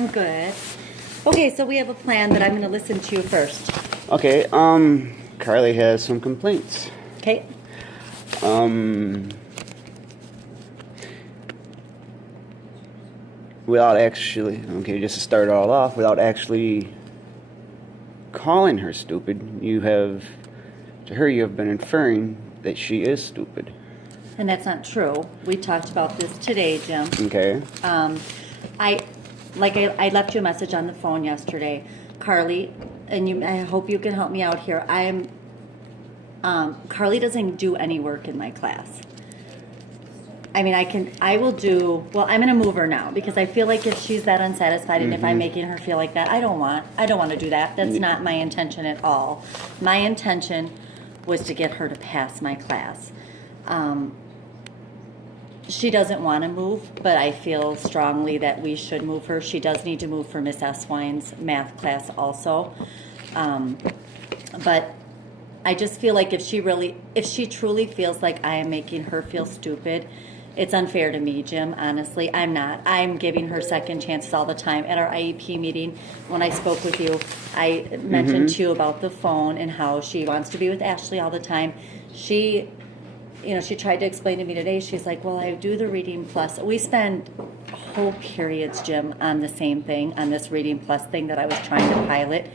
Good. Okay, so we have a plan, but I'm going to listen to you first. Okay, Carly has some complaints. Okay? Without actually, okay, just to start it all off, without actually calling her stupid, you have been inferring that she is stupid. And that's not true. We talked about this today, Jim. Okay. I left you a message on the phone yesterday, Carly, and I hope you can help me out here. Carly doesn't do any work in my class. I mean, I will do, well, I'm going to move her now because I feel like if she's that unsatisfied and if I'm making her feel like that, I don't want to do that. That's not my intention at all. My intention was to get her to pass my class. She doesn't want to move, but I feel strongly that we should move her. She does need to move for Miss Eswine's math class also. But I just feel like if she truly feels like I am making her feel stupid, it's unfair to me, Jim, honestly. I'm not. I'm giving her second chances all the time. At our IEP meeting, when I spoke with you, I mentioned to you about the phone and how she wants to be with Ashley all the time. She tried to explain to me today, she's like, well, I do the Reading Plus. We spend whole periods, Jim, on the same thing, on this Reading Plus thing that I was trying to pilot,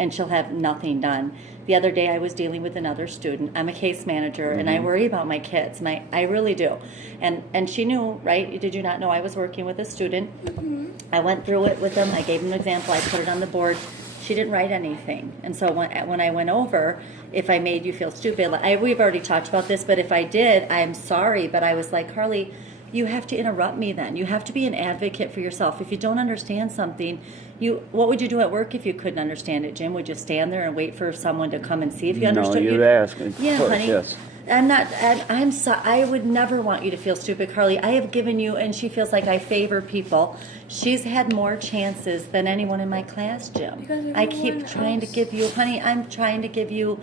and she'll have nothing done. The other day I was dealing with another student. I'm a case manager, and I worry about my kids. I really do. And she knew, right? Did you not know I was working with a student? I went through it with them. I gave them an example. I put it on the board. She didn't write anything. And so when I went over, if I made you feel stupid, we've already talked about this, but if I did, I'm sorry. But I was like, Carly, you have to interrupt me then. You have to be an advocate for yourself. If you don't understand something, what would you do at work if you couldn't understand it, Jim? Would you stand there and wait for someone to come and see if you understood? No, you'd ask. Yeah, course, honey. Yes. I would never want you to feel stupid, Carly. I have given you, and she feels like I favor people. She's had more chances than anyone in my class, Jim. I keep trying to give you, honey, I'm trying to give you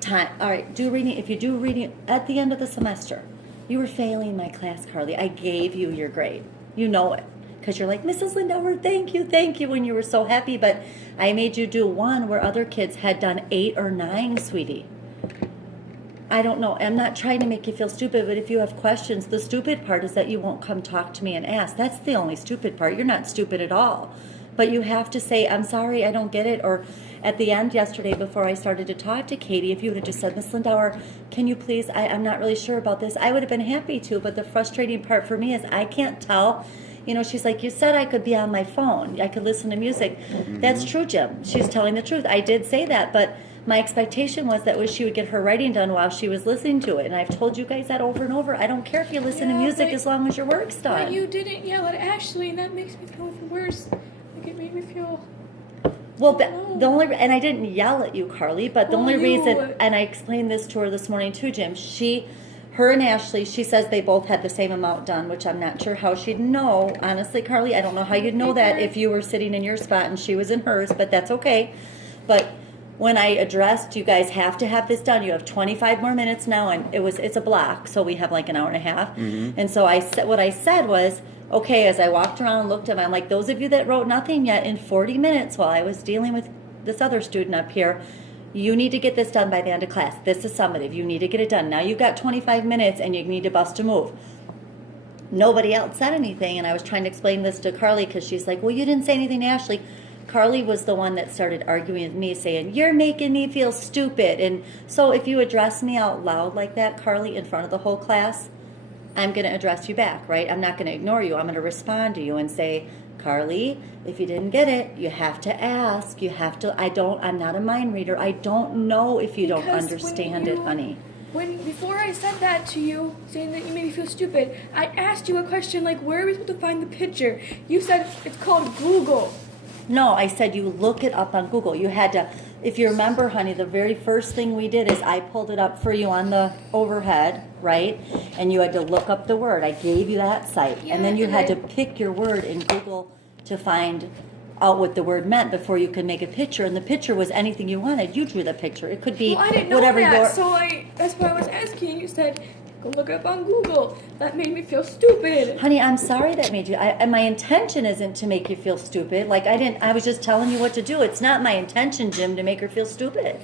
time. All right, do reading. If you do reading at the end of the semester, you were failing my class, Carly. I gave you your grade. You know it. Because you're like, Mrs. Lindauer, thank you, when you were so happy. But I made you do one where other kids had done 8 or 9, sweetie. I don't know. I'm not trying to make you feel stupid, but if you have questions, the stupid part is that you won't come talk to me and ask. That's the only stupid part. You're not stupid at all. But you have to say, I'm sorry, I don't get it. Or at the end yesterday, before I started to talk to Katie, if you would have just said, Miss Lindauer, can you please, I'm not really sure about this. I would have been happy to, but the frustrating part for me is I can't tell. She's like, you said I could be on my phone. I could listen to music. That's true, Jim. She's telling the truth. I did say that, but my expectation was that she would get her writing done while she was listening to it. And I've told you guys that over and over. I don't care if you listen to music as long as your work's done. But you didn't yell at Ashley, and that makes me feel even worse. Like, it made me feel... Well, and I didn't yell at you, Carly, but the only reason, and I explained this to her this morning too, Jim, her and Ashley, she says they both had the same amount done, which I'm not sure how she'd know. Honestly, Carly, I don't know how you'd know that if you were sitting in your spot and she was in hers, but that's okay. But when I addressed, you guys have to have this done. You have 25 more minutes now, and it's a block, so we have like an hour and a half. And so what I said was, okay, as I walked around and looked at them, I'm like, those of you that wrote nothing yet in 40 minutes while I was dealing with this other student up here, you need to get this done by the end of class. This is summative. You need to get it done. Now you've got 25 minutes and you need to bust a move. Nobody else said anything, and I was trying to explain this to Carly because she's like, well, you didn't say anything to Ashley. Carly was the one that started arguing with me, saying, you're making me feel stupid. And so if you address me out loud like that, Carly, in front of the whole class, I'm going to address you back, right? I'm not going to ignore you. I'm going to respond to you and say, Carly, if you didn't get it, you have to ask. I'm not a mind reader. I don't know if you don't understand it, honey. Before I said that to you, saying that you made me feel stupid, I asked you a question like, where are we supposed to find the picture? You said it's called Google. No, I said you look it up on Google. You had to, if you remember, honey, the very first thing we did is I pulled it up for you on the overhead, right? And you had to look up the word. I gave you that site. Yeah, and then you had to pick your word in Google to find out what the word meant before you could make a picture. And the picture was anything you wanted. You drew the picture. It could be I didn't know whatever that, your... so that's why I was asking. You said Go look it up on Google. That made me feel stupid. Honey, I'm sorry that made you. And my intention isn't to make you feel stupid. Like I was just telling you what to do. It's not my intention, Jim, to make her feel stupid.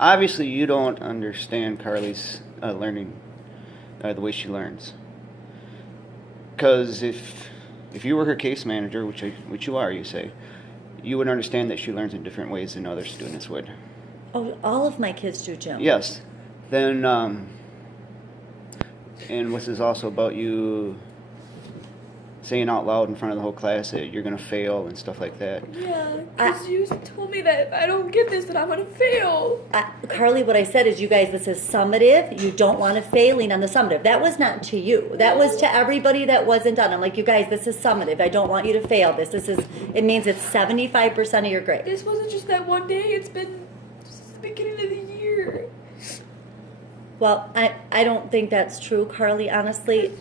Obviously, you don't understand Carly's learning, the way she learns. Because if you were her case manager, which you are, you say, you would understand that she learns in different ways than other students would. Oh, all of my kids do, Jim. Yes. Then, and this is also about you saying out loud in front of the whole class that you're going to fail and stuff like that. Yeah, because you told me that if I don't get this, then I'm going to fail. Carly, what I said is, you guys, this is summative. You don't want to failing on the summative. That was not to you. That was to everybody that wasn't done. I'm like, you guys, this is summative. I don't want you to fail this. It means it's 75% of your grade. This wasn't just that one day. It's been since the beginning of the year. Well, I don't think that's true, Carly, honestly.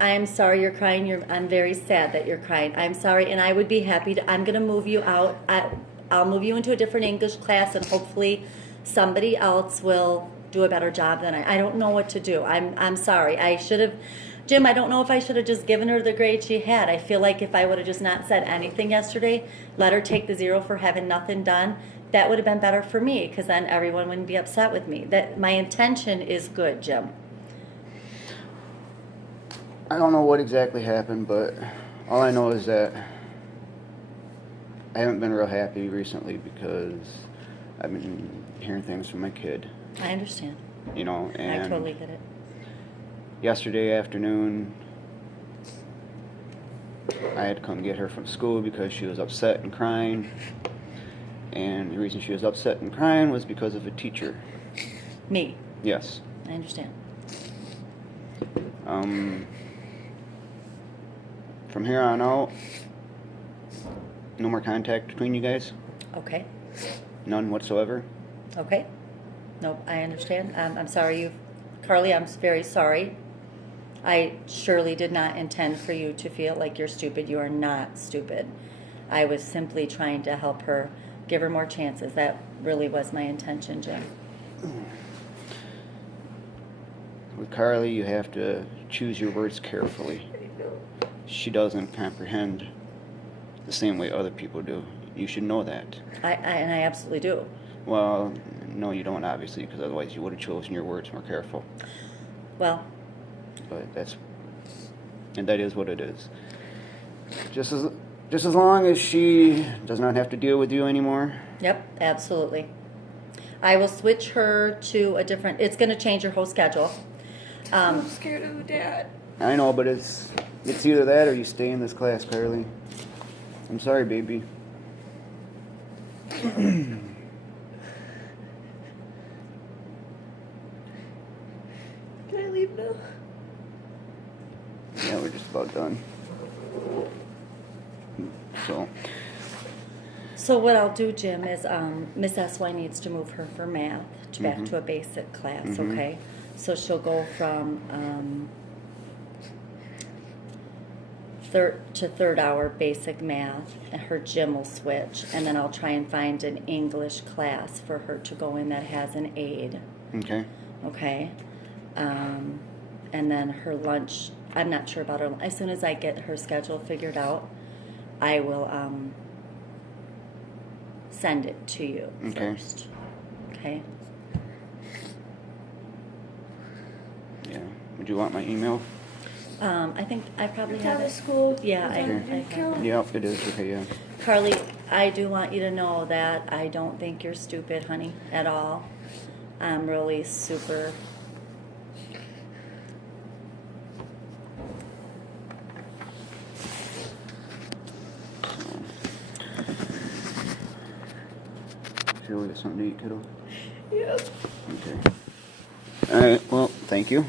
I'm sorry you're crying. I'm very sad that you're crying. I'm sorry, and I would be happy to. I'm going to move you out. I'll move you into a different English class, and hopefully somebody else will do a better job than I don't know what to do. I'm sorry. I should have, Jim, I don't know if I should have just given her the grade she had. I feel like if I would have just not said anything yesterday, let her take the 0 for having nothing done, that would have been better for me, because then everyone wouldn't be upset with me. That my intention is good, Jim. I don't know what exactly happened, but all I know is that I haven't been real happy recently because I've been hearing things from my kid. I understand. You know, and I totally get it. yesterday afternoon, I had to come get her from school because she was upset and crying. And the reason she was upset and crying was because of a teacher. Me. Yes. I understand. From here on out, no more contact between you guys? Okay. None whatsoever? Okay. Nope, I understand. I'm sorry Carly, I'm very sorry. I surely did not intend for you to feel like you're stupid. You are not stupid. I was simply trying to help her, give her more chances. That really was my intention, Jim. With Carly, you have to choose your words carefully. She doesn't comprehend the same way other people do. You should know that. I absolutely do. Well, no, you don't, obviously, because otherwise you would have chosen your words more careful. Well, But that is what it is. Just as long as she does not have to deal with you anymore. yep, absolutely. I will switch her to a different, it's going to change her whole schedule. I'm scared of the dad. I know, but it's either that or you stay in this class, Carly. I'm sorry, baby. Can I leave now? Yeah, we're just about done. So what I'll do, Jim, is Miss SY needs to move her for math back to a basic class, okay? So she'll go from third hour basic math, and her gym will switch, and then I'll try and find an English class for her to go in that has an aide, Okay. okay? And then her lunch, I'm not sure about her. As soon as I get her schedule figured out, I will send it to you Okay. first. Okay? Yeah. Would you want my email? I think I probably have Have a it. school. Yeah, I have. have. Yep, it is. Okay, yeah. Carly, I do want you to know that I don't think you're stupid, honey, at all. I'm really super. Sure, we got something to eat, kiddo? Yep. Okay. All right. Well, thank you.